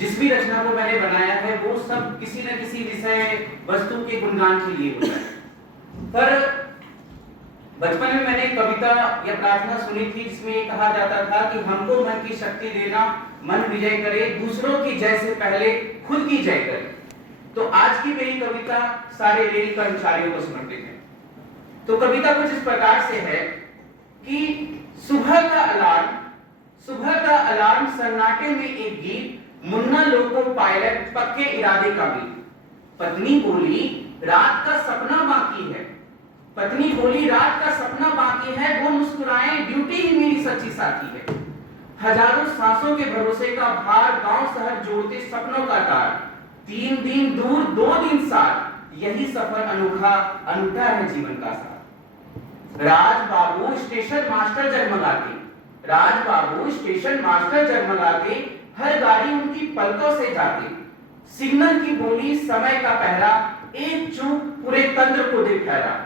जिस भी रचना को मैंने बनाया है वो सब किसी न किसी विषय वस्तु के गुणगान के लिए होता है। पर बचपन में मैंने कविता या प्रार्थना सुनी थी जिसमें ये कहा जाता था कि हमको मन की शक्ति देना, मन विजय करे, दूसरों की जय से पहले खुद की जय करे। तो आज की मेरी कविता सारे रेल कर्मचारियों को समर्पित है। तो कविता कुछ इस प्रकार से है कि सुबह का अलार्म सन्नाटे में एक गीत, मुन्ना लोको पायलट पक्के इरादे का भी। पत्नी बोली रात का सपना बाकी है, पत्नी बोली रात का सपना बाकी है, वो मुस्कुराए ड्यूटी ही मेरी सच्ची साथी है। हजारों सांसों के भरोसे का भार, गांव शहर जोड़ते सपनों का तार, 3 दिन दूर 2 दिन साथ, यही सफर अनूठा है जीवन का साथ। राज बाबू स्टेशन मास्टर जगमगाते, राज बाबू स्टेशन मास्टर जगमगाते, हर गाड़ी उनकी पलकों से जाते। सिग्नल की बोली समय का पहरा, एक चूक पूरे तंत्र को दे ठहरा।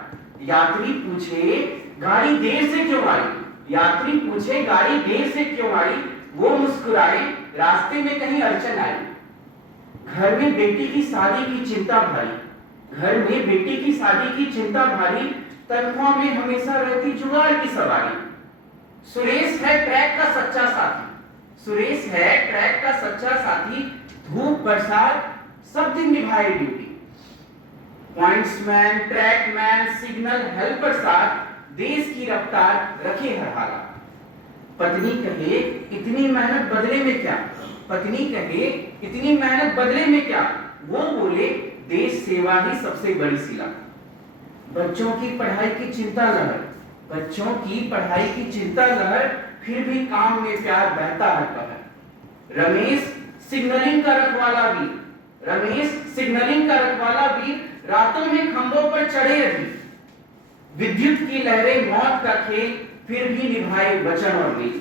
यात्री पूछे गाड़ी देर से क्यों आई, यात्री पूछे गाड़ी देर से क्यों आई, वो मुस्कुराए रास्ते में कहीं अड़चन आई। घर में बेटी की शादी की चिंता भारी, घर में बेटी की शादी की चिंता भारी, तनख्वाह में हमेशा रहती जुगाड़ की सवारी। सुरेश है ट्रैक का सच्चा साथी, सुरेश है ट्रैक का सच्चा साथी, धूप बरसात सब दिन निभाए duty. Pointsman, trackman, signal helper साथ, देश की रफ्तार रखे हर हालात। पत्नी कहे इतनी मेहनत बदले में क्या, पत्नी कहे इतनी मेहनत बदले में क्या, वो बोले देश सेवा ही सबसे बड़ी सिला। बच्चों की पढ़ाई की चिंता लहर, बच्चों की पढ़ाई की चिंता लहर, फिर भी काम में प्यार बहता है कहर। रमेश सिग्नलिंग का रखवाला भी, रमेश सिग्नलिंग का रखवाला भी, रातों में खंभों पर चढ़े रही। विद्युत की लहरें मौत का खेल, फिर भी निभाए वचन और मेल।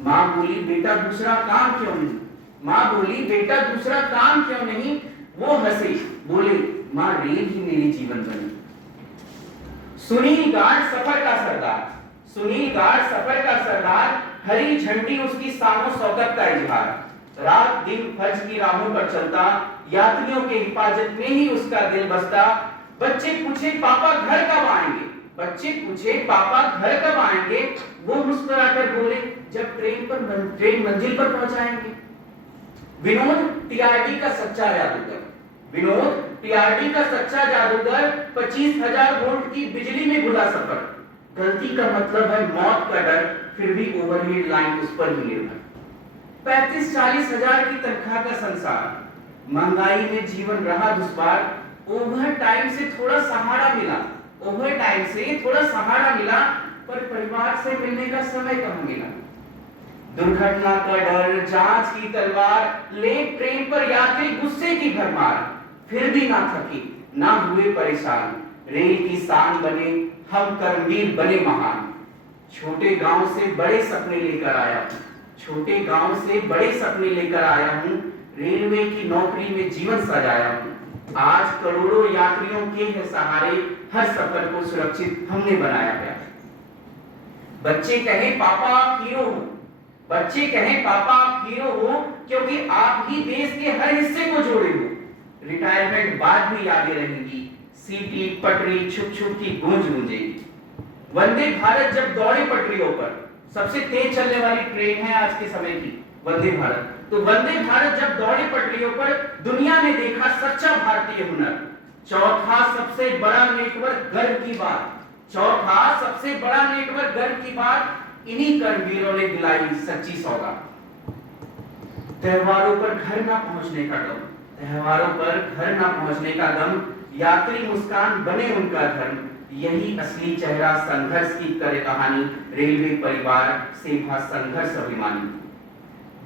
मां बोली बेटा दूसरा काम क्यों नहीं, मां बोली बेटा दूसरा काम क्यों नहीं, वो हंसे बोले मां रेल ही मेरी जीवन बनी। सुनील गार्ड सफर का सरदार, सुनील गार्ड सफर का सरदार, हरी झंडी उसकी शानो शौकत का इजहार। रात दिन फर्ज की राहों पर चलता, यात्रियों के हिफाजत में ही उसका दिल बसता। बच्चे पूछे पापा घर कब आएंगे, बच्चे पूछे पापा घर कब आएंगे, वो मुस्कुराकर बोले जब ट्रेन मंजिल पर पहुंचाएंगे। विनोद टीआरडी का सच्चा जादूगर, विनोद टीआरडी का सच्चा जादूगर, 25,000 वोल्ट की बिजली में घुला सफर। गलती का मतलब है मौत का डर, फिर भी ओवरहेड लाइन उस पर ही निर्भर। 35-40 हजार की तनख्वाह का संसार, महंगाई में जीवन रहा दुश्वार। ओवर टाइम से थोड़ा सहारा मिला, ओवर टाइम से थोड़ा सहारा मिला, पर परिवार से मिलने का समय कहां मिला। दुर्घटना का डर, जांच की तलवार, लेट ट्रेन पर यात्री गुस्से की भरमार, फिर भी ना थकी ना हुए परेशान। रेल की शान बने हम, कर्मवीर बने महान। छोटे गांव से बड़े सपने लेकर आया हूं, छोटे गांव से बड़े सपने लेकर आया हूं, रेलवे की नौकरी में जीवन सजाया हूं। आज करोड़ों यात्रियों के है सहारे, हर सफर को सुरक्षित हमने बनाया है। बच्चे कहे पापा आप हीरो हो, बच्चे कहे पापा आप हीरो हो, क्योंकि आप ही देश के हर हिस्से को जोड़े हो। रिटायरमेंट बाद भी यादें रहेंगी, सीटी पटरी छुप छुप की गूंज गूंजेगी। वंदे भारत जब दौड़े पटरियों पर, सबसे तेज चलने वाली ट्रेन है आज के समय की वंदे भारत, तो वंदे भारत जब दौड़े पटरियों पर, दुनिया ने देखा सच्चा भारतीय हुनर। चौथा सबसे बड़ा नेटवर्क गर्व की बात, चौथा सबसे बड़ा नेटवर्क गर्व की बात, इन्हीं कर्मवीरों ने दिलाई सच्ची सौगात। त्योहारों पर घर ना पहुंचने का गम, त्योहारों पर घर ना पहुंचने का गम, यात्री मुस्कान बने उनका धर्म। यही असली चेहरा संघर्ष की करे कहानी, रेलवे परिवार सेवा संघर्ष अभिमानी।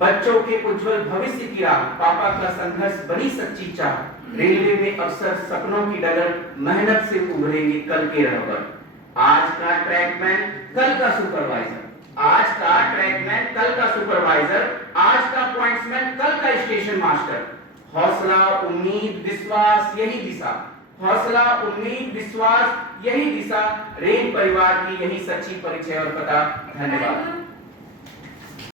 बच्चों के उज्जवल भविष्य की राह, पापा का संघर्ष बनी सच्ची चाह। रेलवे में अफसर सपनों की डगर, मेहनत से उभरेंगे कल के रहबर। आज का ट्रैकमैन कल का सुपरवाइजर, आज का ट्रैकमैन कल का सुपरवाइजर, आज का पॉइंट्समैन कल का स्टेशन मास्टर। हौसला उम्मीद विश्वास यही दिशा, हौसला उम्मीद विश्वास यही दिशा, रेल परिवार की यही सच्ची परिचय और पता। धन्यवाद।